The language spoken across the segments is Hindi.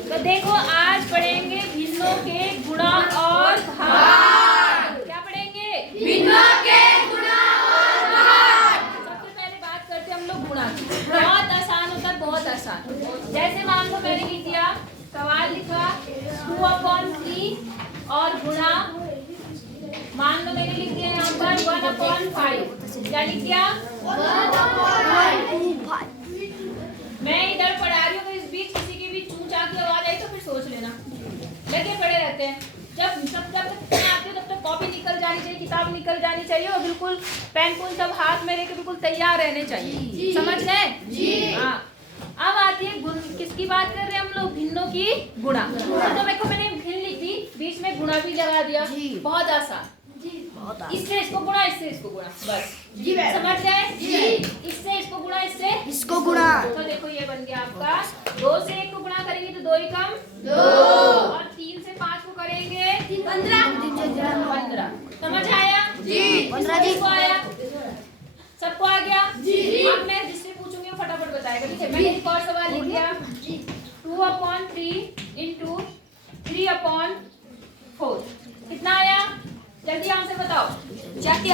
तो देखो आज पढ़ेंगे भिन्नों के गुणा और भाग। क्या पढ़ेंगे? भिन्नों के गुणा और भाग। सबसे पहले बात करते हम लोग गुणा की। बहुत आसान होता है, बहुत आसान। जैसे मान लो मैंने लिख दिया, सवाल लिखा 2/3 और गुणा, मान लो मैंने लिख दिया यहाँ पर 1/5। क्या लिख दिया? 1/5। मैं इधर पढ़ा रही हूँ तो इस बीच किसी की भी चूचा की आवाज आई तो फिर सोच लेना। लगे पड़े रहते हैं। जब तक आते हो तब तक कॉपी निकल जानी चाहिए, किताब निकल जानी चाहिए और बिल्कुल पेन पुन सब हाथ में लेके बिल्कुल तैयार रहने चाहिए। समझ गए? हाँ। अब आती है गुण। किसकी बात कर रहे हैं हम लोग? भिन्नों की गुणा। तो देखो मैंने भिन्न लिखी, बीच में गुणा भी लगा दिया। बहुत आसान। इससे इसको गुणा, इससे इसको गुणा, बस। समझ गए? इससे इसको गुणा, इससे इसको गुणा। तो देखो ये बन गया आपका 2 से 1 को गुणा करेंगे तो 2 ही कम 2 और 3 से 5 को करेंगे 15। समझ आया? 15 जी। सबको आया? सबको आ गया? अब मैं जिससे पूछूंगी वो फटाफट बताएगा। ठीक है, मैंने एक और सवाल लिख दिया 2/3 इंटू 3/4 कितना आया? जल्दी आंसर बताओ। 12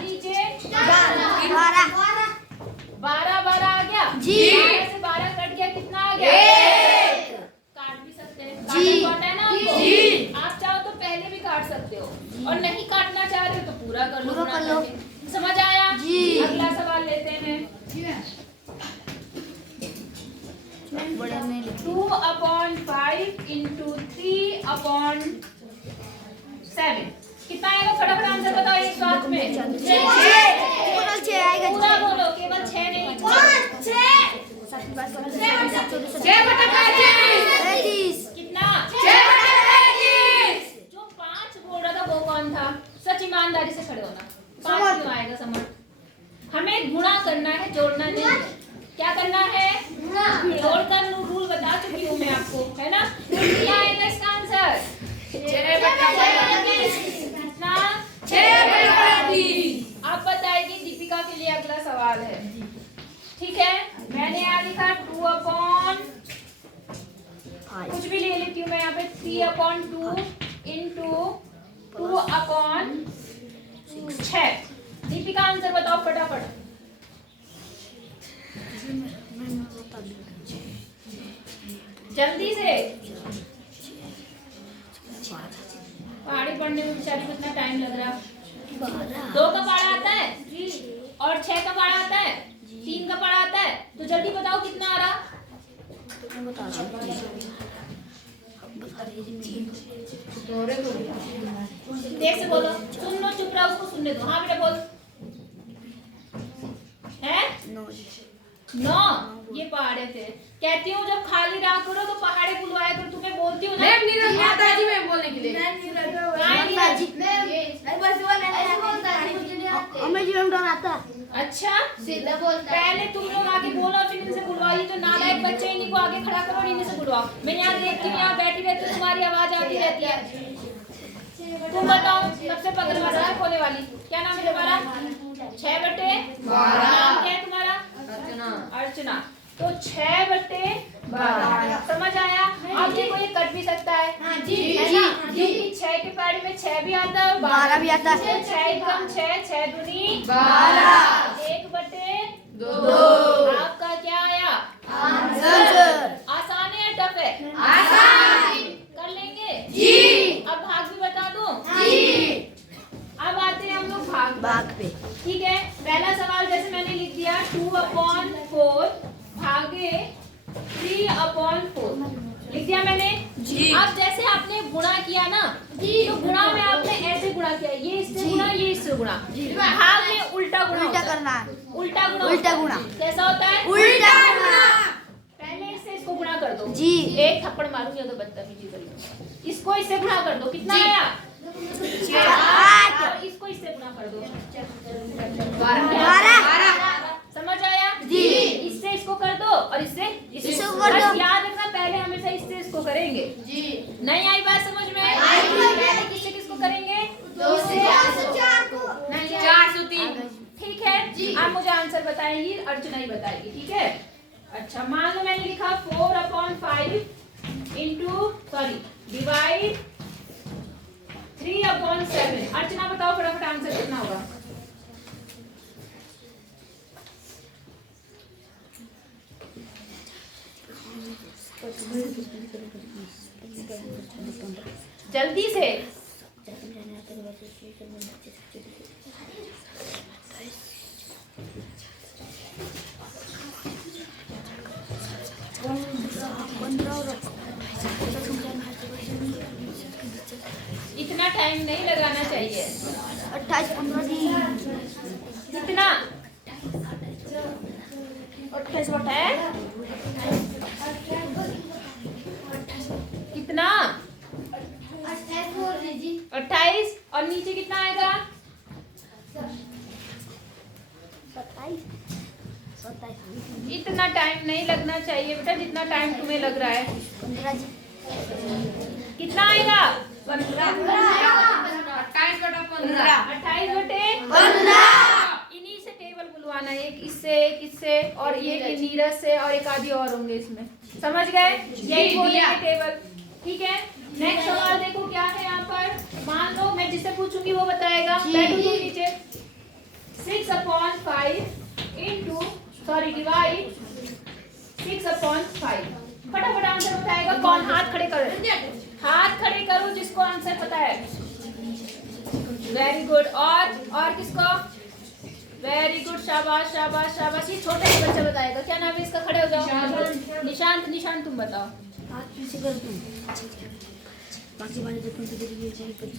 नीचे 12 आ गया जी। 12 से 12 कट गया, कितना आ गया? काट भी सकते हैं। काटा है ना आपको? जी। आप चाहो तो पहले भी काट सकते हो और नहीं काटना चाह रहे हो तो पूरा कर लो। पूरा कर लो। समझ आया? जी। अगला सवाल लेते हैं 2/5 इंटू 3/7 कितना आएगा? फटाफट आंसर बताओ एक साथ में। 6 आएगा। पूरा बोलो, केवल 6 नहीं। 35। कितना? जो 5 बोल रहा था वो कौन था? सच ईमानदारी से खड़े होना। 5 क्यों आएगा? समझ, हमें गुणा करना है, जोड़ना नहीं है। क्या करना है? जोड़कर रूल बता चुकी हूँ मैं आपको, है ना? क्या आएगा इसका आंसर? 6/30। अब बताएगी दीपिका के लिए अगला सवाल है। ठीक है, मैंने यहाँ लिखा 2/, कुछ भी ले लेती हूँ मैं यहाँ पे 3/2 इंटू 2/6। दीपिका आंसर बताओ फटाफट। जल्दी से। पहाड़ी पढ़ने में बेचारी को इतना टाइम लग रहा। 2 का पहाड़ा आता है और 6 का पहाड़ा आता है, 3 का पहाड़ा आता है, तो जल्दी बताओ कितना आ रहा? देख से बोलो, सुन लो, चुप रहो, उसको सुनने दो। हाँ बेटा बोल। है 9। ये पहाड़े थे। कहती हूँ जब खाली रहा करो तो पहाड़े बुलवाया करो। तुम्हें बोलती हूँ ना माताजी में बोलने के लिए। अच्छा, पहले तुम लोग आगे बोलो फिर इनसे बुलवाई। जो नालायक बच्चे इन्हीं को आगे खड़ा करो और इन्हीं से बुलवाओ। मैं यहाँ देखती हूँ, यहाँ बैठी रहती हूँ, तुम्हारी आवाज आती रहती है। तुम बताओ सबसे बगल में खोले वाली, क्या नाम है तुम्हारा? 6/12। नाम क्या है तुम्हारा? अर्चना। तो 6/12 समझ आया? अब देखो ये कट भी सकता है। है ना? क्योंकि 6 के पहाड़ी में 6 भी आता है और 12 भी आता है। 6 कम 6, 6 दूनी 12। 1/2। आपका क्या आया आंसर? आसान है या टफ है? कर लेंगे? अब भाग भी बता दो। अब आते हैं हम लोग भाग पे। ठीक है, पहला सवाल जैसे मैंने लिख दिया 2/4 भागे 3/4 लिख दिया मैंने। अब जैसे आपने गुणा किया ना, तो गुणा में आपने ऐसे गुणा किया, ये इससे गुणा, ये इससे गुणा। भाग में उल्टा गुणा करना है। उल्टा गुणा कैसा होता है? उल्टा गुणा। पहले इससे इसको गुणा कर दो। जी। एक थप्पड़ मारूंगी तो बदतमीजी करेगी। इसको इससे गुणा कर दो, कितना आया? 8। और इसको इससे गुणा कर दो 12। समझ आया? इससे इसको कर दो और इससे इसको कर दो। बस याद रखना पहले हमेशा इससे इसको करेंगे। नहीं आई बात समझ में? पहले किससे किसको करेंगे? 403। ठीक है, आप मुझे आंसर बताएंगी, अर्चना ही बताएगी। ठीक है, अच्छा मान लो मैंने लिखा 4/5 सॉरी डिवाइड 3/7। अर्चना बताओ फटाफट आंसर कितना होगा। जल्दी से। इतना टाइम नहीं लगाना चाहिए। 28-15 दिन। कितना 28 है कितना 28 और नीचे कितना आएगा 27। इतना टाइम नहीं लगना चाहिए बेटा जितना टाइम तुम्हें लग रहा है। 15 जी। कितना आएगा 28/15। 28 बटे 15। इन्हीं से टेबल बुलवाना है, एक इससे और ये नीरज से और एक आदि और होंगे इसमें। समझ गए? यही बोलेंगे टेबल। ठीक है, नेक्स्ट सवाल देखो क्या है यहाँ पर। मान लो मैं जिससे पूछूंगी वो बताएगा। बैठो तुम नीचे। 6/5 इंटू सॉरी डिवाइड 6/5। फटाफट आंसर बताएगा कौन। हाथ खड़े करो, हाथ खड़े करो जिसको आंसर पता है। Very good. और किसको? वेरी गुड, शाबाश शाबाश शाबाश। ये छोटा ही बच्चा बताएगा। क्या नाम है इसका? खड़े हो जाओ। निशांत। निशांत तुम बताओ।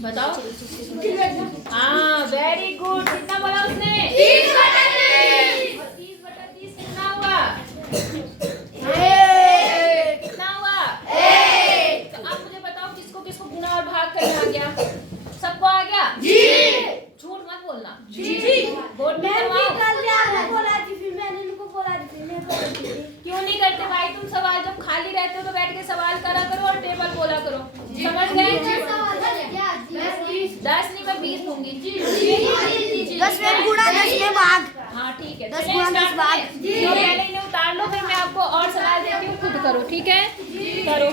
बताओ। हाँ वेरी गुड। कितना बोला उसने? 30/30। 30/30 कितना हुआ? कितना हुआ? तो अब मुझे बताओ किसको किसको गुणा और भाग करना आ गया? सबको आ गया? जी। झूठ मत बोलना। जी। बोर्ड में करवाओ। क्यों नहीं करते भाई तुम सवाल? जब खाली रहते हो तो बैठ के सवाल करा करो और टेबल बोला करो। समझ गए? 10 नहीं मैं 20 दूंगी। 10 में गुणा 10 में भाग। हाँ ठीक है। 10 गुणा 10 भाग। पहले इन्हें उतार लो फिर मैं आपको और सवाल देती हूँ, खुद करो। ठीक है, करो।